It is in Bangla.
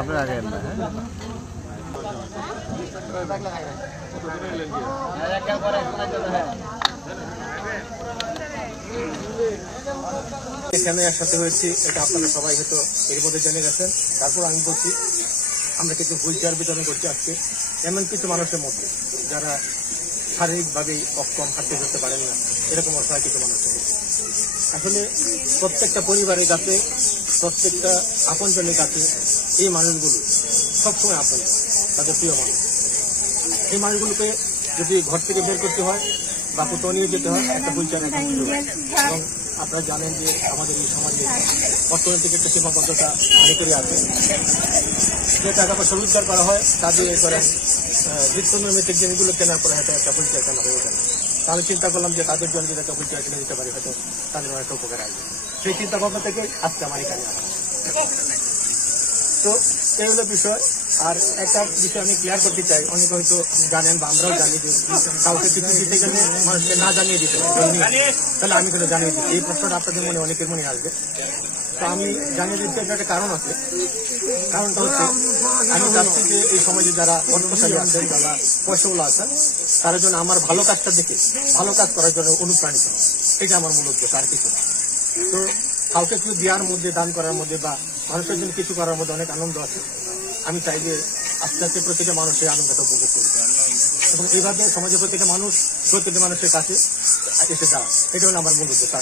আপনার আগে এখানে একসাথে হয়েছি, এটা আপনারা সবাই হয়তো এর মধ্যে জেনে গেছেন। তারপর আমি বলছি, আমরা কিছু হুইল চেয়ার বিতরণ করছি আজকে এমন কিছু মানুষের মধ্যে যারা শারীরিকভাবেই অক্ষম, হাঁটতে চলতে পারেন না, এরকম অসহায় কিছু মানুষের। আসলে প্রত্যেকটা পরিবারের কাছে, প্রত্যেকটা আপনজনের কাছে এই মানুষগুলো সবসময় আপন, তাদের প্রিয় মানুষ। এই মানুষগুলোকে যদি ঘর থেকে বের করতে হয় বা কোথাও নিয়ে যেতে হয়, একটা হুইল চেয়ার। এবং আপনারা জানেন যে আমাদের এই সমাজে অর্থনৈতিক একটা সীমাবদ্ধতা অনেকেরই আছে। যে টাকা পয়সা রোজগার করা হয় তাদের করেন নিত্যনৈমিত্তিক জিনিসগুলো কেনার পরে হয়তো একটা হুইল চেয়ার কেনা হয়ে গেল। তাহলে চিন্তা করলাম যে তাদের জন্য যদি একটা হুইল চেয়ার কিনে দিতে পারি, হয়তো তাদের অনেকটা উপকার আসবে। সেই চিন্তা ভাবনা থেকে আজকে আমার এখানে আসা। তো এই হলো বিষয়। আর একটা বিষয় আমি ক্লিয়ার করতে চাই, অনেকে হয়তো জানেন বা আমরাও জানি যে কাউকে কিছু দিতে গেলে মানুষকে না জানিয়ে দিতে হবে, তাহলে আমি কিন্তু জানিয়ে দিচ্ছি। এই প্রশ্নটা আপনাদের মনে অনেকের মনে আসবে। তো আমি জানিয়ে দিচ্ছি, এটা একটা কারণ আছে। কারণটা হচ্ছে, আমি চাচ্ছি যে এই সমাজে যারা অর্থশালী আছেন, যারা পয়সাওয়ালা আছেন, তার জন্য আমার ভালো কাজটা দেখে ভালো কাজ করার জন্য অনুপ্রাণিত, এটা আমার মূল উদ্দেশ্য, আর কিছু না। তো কাউকে কিছু দেওয়ার মধ্যে, দান করার মধ্যে বা মানুষের জন্য কিছু করার মধ্যে অনেক আনন্দ আছে। আমি চাই যে আস্তে আস্তে প্রতিটা মানুষ এই আনন্দটা উপভোগ করবে এবং এইভাবে সমাজের প্রত্যেকটা মানুষের কাছে এসে দাঁড়ায়। এটা হলো আমার মূল উদ্দেশ্য।